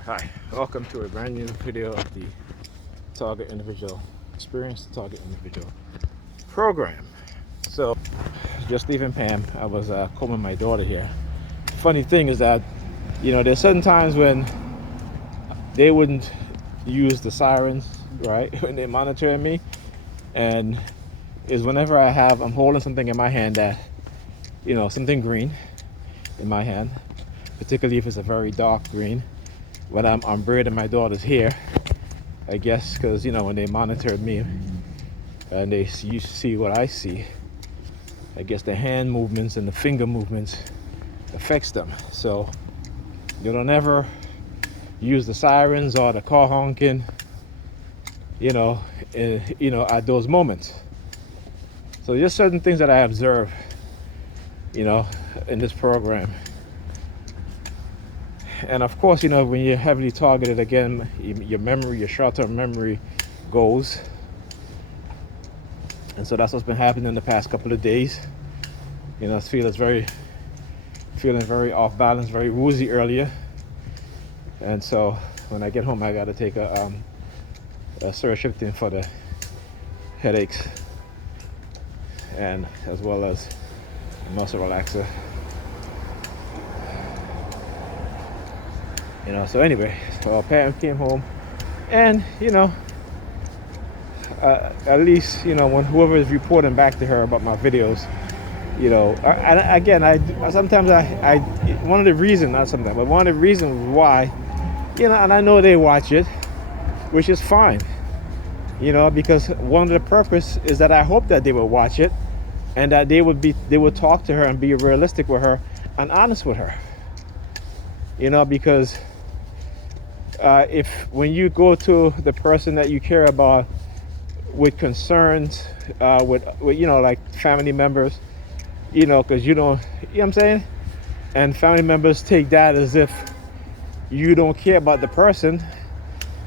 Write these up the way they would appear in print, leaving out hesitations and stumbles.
Hi, welcome to a brand new video of the Target Individual Experience, the Target Individual Program. So, just leaving Pam, I was combing my daughter here. Funny thing is that, there's certain times when they wouldn't use the sirens, right, when they're monitoring me, and is whenever I'm holding something in my hand that, something green in my hand, particularly if it's a very dark green. When I'm braiding my daughter's hair, I guess, because when they monitored me and they see what I see, I guess the hand movements and the finger movements affects them. So you don't ever use the sirens or the car honking, at those moments. So just certain things that I observe, in this program. And of course, when you're heavily targeted, again, your short-term memory goes. And so that's what's been happening in the past couple of days. I feeling very off balance, very woozy earlier. And so when I get home, I got to take a Coercive for the headaches, and as well as a muscle relaxer. So anyway, so Pam came home, and at least when whoever is reporting back to her about my videos, one of the reasons why, and I know they watch it, which is fine, because one of the purpose is that I hope that they will watch it, and that they would talk to her and be realistic with her and honest with her, because if when you go to the person that you care about with concerns, with like family members, because you know what I'm saying, and family members take that as if you don't care about the person.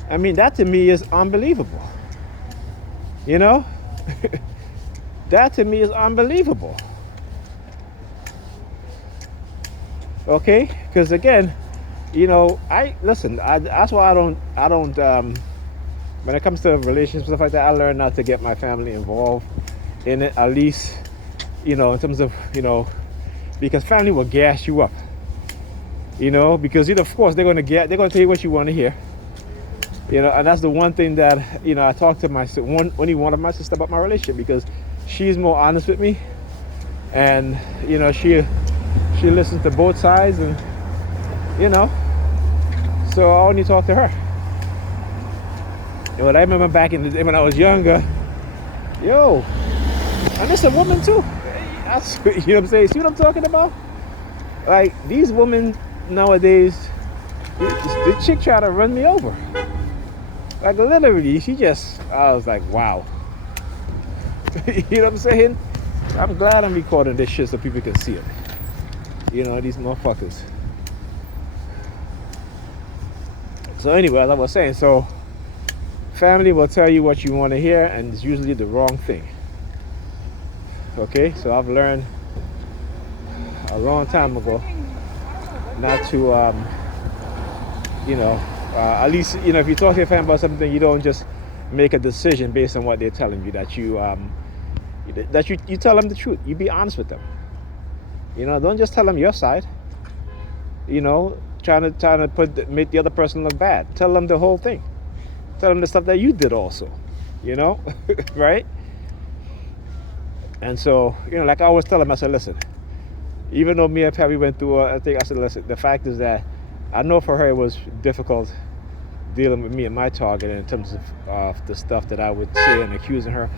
I mean, that to me is unbelievable. That to me is unbelievable. Okay, because again, that's why I don't when it comes to relationships, stuff like that, I learned not to get my family involved in it, at least, in terms of, because family will gas you up, because, of course, they're going to tell you what you want to hear, and that's the one thing that, I talked to one of my sisters about my relationship, because she's more honest with me, and, she listens to both sides, and, so I only talk to her. And what I remember back in the day when I was younger, and it's a woman too. You know what I'm saying? See what I'm talking about? Like, these women nowadays, the chick tried to run me over. Like, literally, I was like, wow. You know what I'm saying? I'm glad I'm recording this shit so people can see it. These motherfuckers. So anyway, as I was saying, so family will tell you what you want to hear, and it's usually the wrong thing. Okay, so I've learned a long time ago not to, at least, if you talk to your family about something, you don't just make a decision based on what they're telling you. That you tell them the truth. You be honest with them. Don't just tell them your side. Trying to make the other person look bad. Tell them the whole thing. Tell them the stuff that you did also. Right? And so, like I always tell them, I said, listen, even though me and Patty went through a thing, I said, listen, the fact is that I know for her it was difficult dealing with me and my target in terms of the stuff that I would say and accusing her.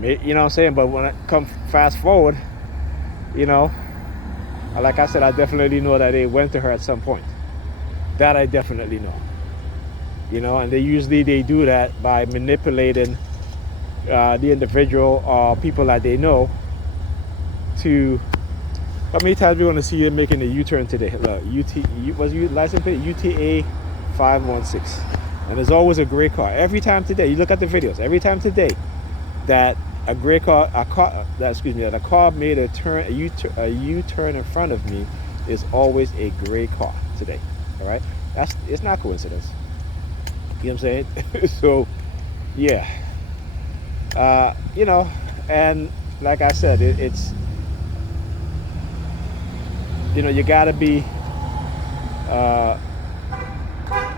You know what I'm saying? But when I come fast forward, like I said, I definitely know that they went to her at some point. That I definitely know. And they do that by manipulating the individual or people that they know to. How many times we want to see you making a U-turn today? Look, was your license plate UTA 516, and there's always a gray car. Every time today, you look at the videos. Every time today, that a car made a U-turn in front of me, is always a gray car today. All right. It's not coincidence. You know what I'm saying? So yeah, you know, and like I said, it's you gotta be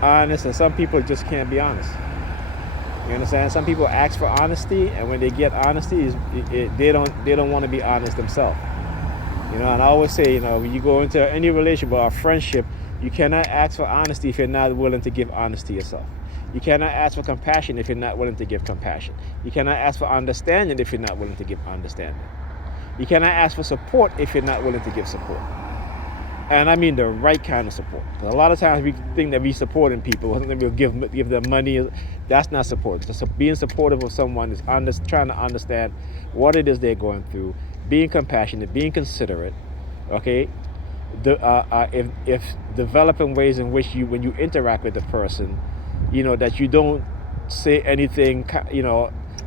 honest, and some people just can't be honest. You understand? Some people ask for honesty, and when they get honesty, they don't want to be honest themselves. And I always say, when you go into any relationship or a friendship, you cannot ask for honesty if you're not willing to give honesty yourself. You cannot ask for compassion if you're not willing to give compassion. You cannot ask for understanding if you're not willing to give understanding. You cannot ask for support if you're not willing to give support. And I mean the right kind of support. 'Cause a lot of times we think that we supporting people, and we'll give them money. That's not support. So being supportive of someone is trying to understand what it is they're going through, being compassionate, being considerate. Okay, if developing ways in which when you interact with the person, that you don't say anything.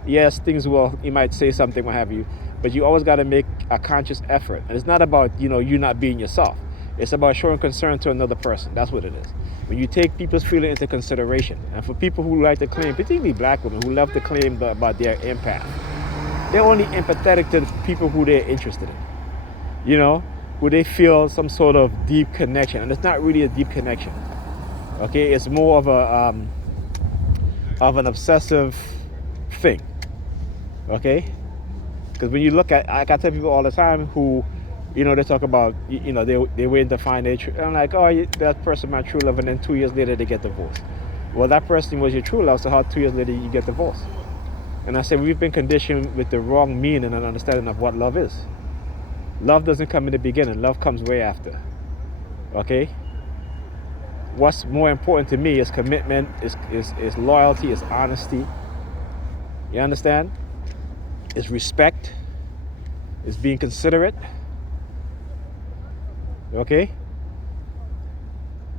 Yes, things will. You might say something, what have you, but you always got to make a conscious effort. And it's not about you not being yourself. It's about showing concern to another person. That's what it is. When you take people's feeling into consideration, and for people who like to claim, particularly black women who love to claim about their empath, they're only empathetic to the people who they're interested in. Where they feel some sort of deep connection, and it's not really a deep connection. Okay, it's more of an obsessive thing. Okay, because when you look at, like I tell people all the time who, they talk about, they waiting to find their true. I'm like, oh, that person my true love, and then 2 years later they get divorced. Well, that person was your true love, so how 2 years later you get divorced? And I said, we've been conditioned with the wrong meaning and understanding of what love is. Love doesn't come in the beginning. Love comes way after. Okay? What's more important to me is commitment, is loyalty, is honesty. You understand? It's respect. It's being considerate. Okay?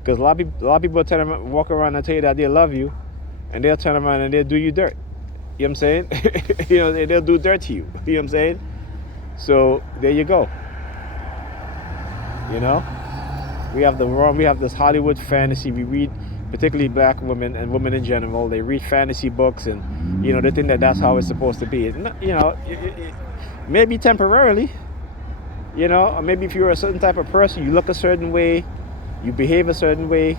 Because a lot of people walk around and tell you that they love you, and they'll turn around and they'll do you dirt. You know what I'm saying? They'll do dirt to you. You know what I'm saying? So there you go. We have this Hollywood fantasy. We read, particularly black women and women in general, they read fantasy books, and they think that that's how it's supposed to be. Maybe temporarily, or maybe if you're a certain type of person, you look a certain way, you behave a certain way.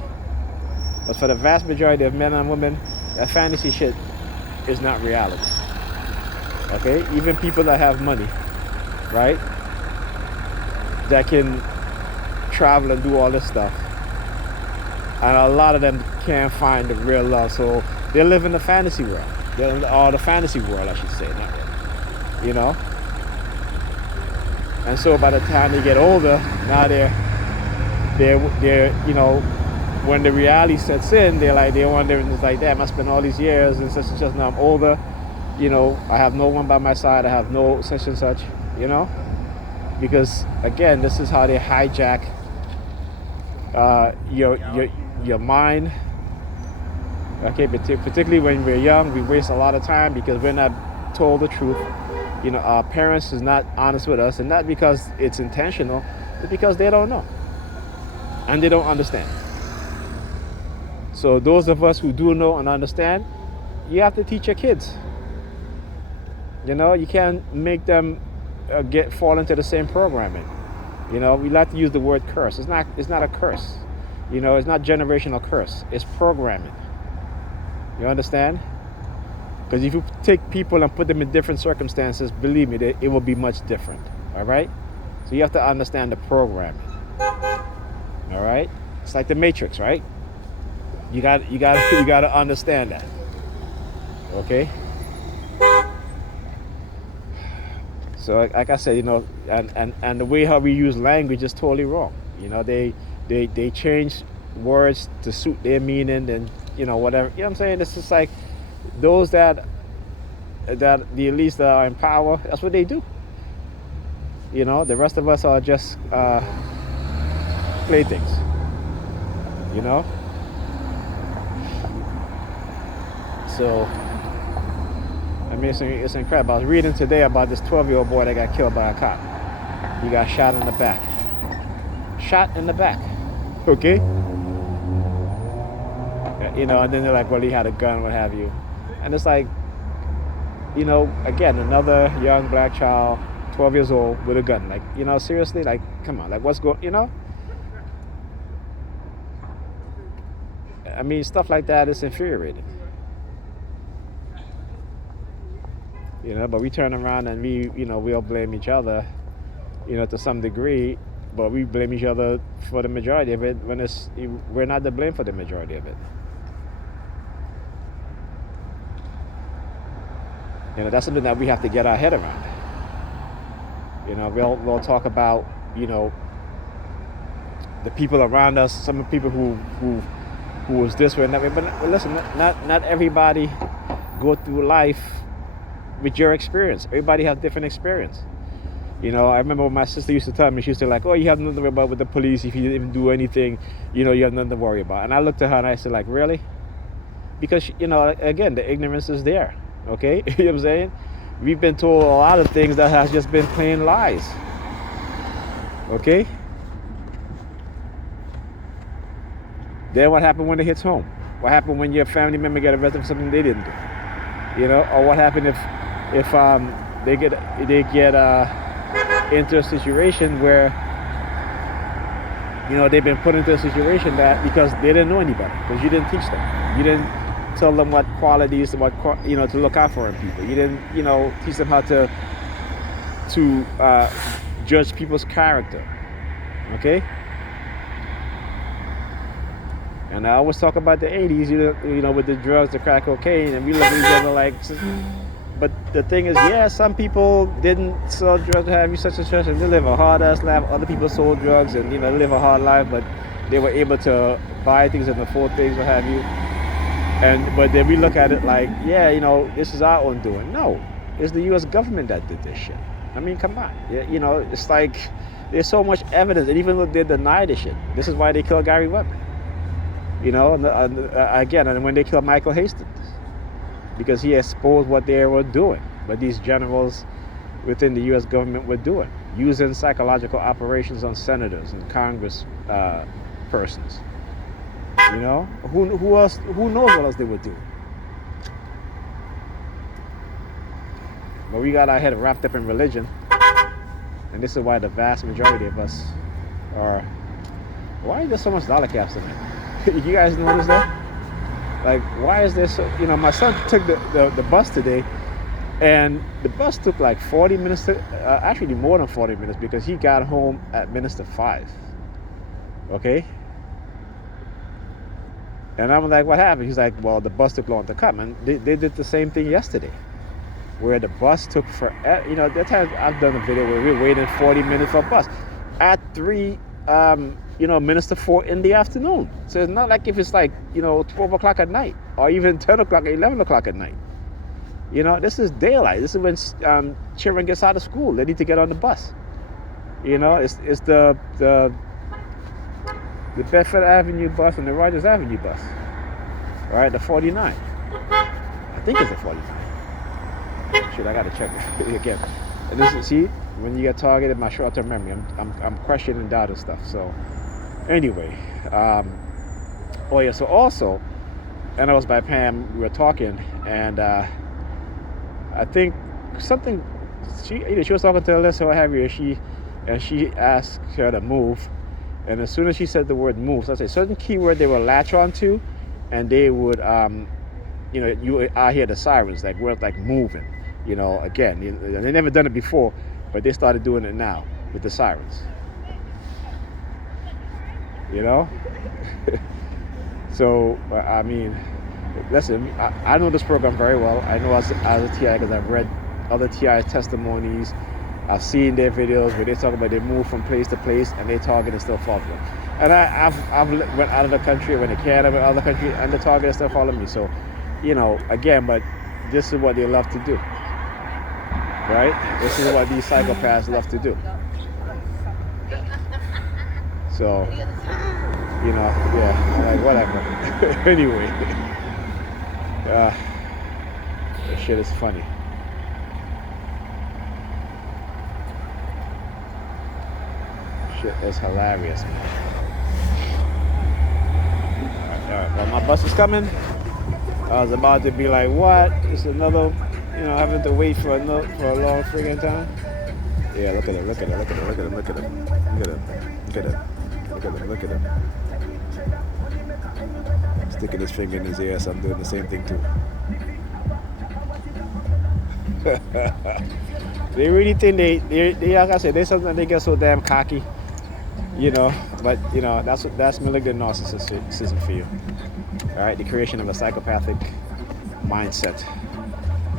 But for the vast majority of men and women, that fantasy shit is not reality. Okay? Even people that have money, right? That can travel and do all this stuff. And a lot of them can't find the real love. So they live in the fantasy world. Or the fantasy world, I should say, not really. And so by the time they get older, now they're when the reality sets in, they wonder, and it's like, damn, I spent all these years and such and such, now I'm older, I have no one by my side, I have no such and such, because again, this is how they hijack your mind. Okay, but particularly when we're young, we waste a lot of time because we're not told the truth. Our parents is not honest with us, and not because it's intentional, but because they don't know and they don't understand. So those of us who do know and understand, you have to teach your kids. You can't make them fall into the same programming. We like to use the word curse. It's not a curse. It's not generational curse. It's programming. You understand? Because if you take people and put them in different circumstances, believe me, it will be much different. All right? So you have to understand the programming. All right? It's like the Matrix, right? You got to understand that. Okay? So like I said, and the way how we use language is totally wrong. They change words to suit their meaning, and whatever. You know what I'm saying? It's just like those that the elites that are in power, that's what they do. The rest of us are just playthings. So I mean, it's incredible. I was reading today about this 12-year-old boy that got killed by a cop. He got shot in the back. Shot in the back. Okay? you know, and then they're like, well, he had a gun, what have you. And it's like, you know, again, another young black child, 12 years old with a gun. Like, you know, seriously, like, come on, like, what's going, you know? I mean, stuff like that is infuriating. You know, but we turn around and we all blame each other, you know, to some degree, but we blame each other for the majority of it when we're not to blame for the majority of it. You know, that's something that we have to get our head around. You know, we'll talk about, you know, the people around us, some people who was this way and that way, but listen, not everybody go through life with your experience. Everybody has different experience. You know, I remember when my sister used to tell me, she used to like, oh, you have nothing to worry about with the police. If you didn't even do anything, you know, you have nothing to worry about. And I looked at her and I said, like, really? Because, you know, again, the ignorance is there. Okay? You know what I'm saying? We've been told a lot of things that has just been plain lies. Okay? Then what happened when it hits home? What happened when your family member get arrested for something they didn't do? You know, or what happened if they get into a situation where, you know, they've been put into a situation that because they didn't know any better, because you didn't teach them, you didn't tell them what qualities, you know, to look out for in people. You didn't, you know, teach them how to judge people's character. Okay. And I always talk about the 80s, you know, with the drugs, the crack cocaine, and we look at each other like, but the thing is, yeah, some people didn't sell drugs to have you such and such, and they live a hard ass life. Other people sold drugs and, you know, live a hard life, but they were able to buy things and afford things, what have you. But then we look at it like, yeah, you know, this is our own doing. No, it's the U.S. government that did this shit. I mean, come on. You know, it's like there's so much evidence, and even though they deny this shit, this is why they killed Gary Webb. You know, again, and when they killed Michael Hastings, because he exposed what they were doing, what these generals within the U.S. government were doing, using psychological operations on senators and Congress persons. You know, who else? Who knows what else they would do? But we got our head wrapped up in religion, and this is why the vast majority of us are. Why is there so much dollar caps in it? You guys notice that? Like, why is there so? You know, my son took the bus today, and the bus took like 40 minutes to, actually more than 40 minutes, because he got home at minutes to 5. Okay. And I'm like, what happened? He's like, well, the bus took long to come. And they did the same thing yesterday, where the bus took forever. You know, that time I've done a video where we were waiting 40 minutes for a bus at 3 minutes to 4 in the afternoon. So it's not like if it's like, you know, 12 o'clock at night, or even 10 o'clock, 11 o'clock at night. You know, this is daylight. This is when children gets out of school. They need to get on the bus. You know, it's the Bedford Avenue bus and the Rogers Avenue bus. All right, the 49. I think it's the 49. Shit, I gotta check it again. And this is, see, when you get targeted, my short-term memory, I'm questioning doubt and stuff. So anyway, oh yeah. So also, and I was by Pam. We were talking, and I think something. She was talking to Alyssa, what have you. And she asked her to move. And as soon as she said the word move, so I say certain keyword they will latch onto, and they would, you know, I hear the sirens, like words like moving. You know, again, they never done it before, but they started doing it now with the sirens. You know? So, I mean, listen, I know this program very well. I know as a TI because I've read other TI testimonies. I've seen their videos where they talk about they move from place to place and they target and still follow them. And I've went out of the country, went to Canada, went out of the country, and the target still follow me. So, you know, again, but this is what they love to do. Right? This is what these psychopaths love to do. So, you know, yeah, like whatever. Anyway, this shit is funny. Shit is hilarious, man. Alright, well, my bus is coming. I was about to be like, what? It's another, having to wait for a long friggin' time. Yeah, look at it, look at it, look at it, look at it, look at it, look at it, look at it, look at it, look at it. Sticking his finger in his ear, so I'm doing the same thing too. They really think they like I said, sometimes they get so damn cocky, but that's malignant narcissism for you. Alright, the creation of a psychopathic mindset,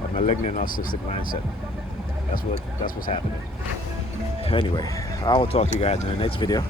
a malignant narcissistic mindset. That's what's happening. Anyway, I will talk to you guys in the next video.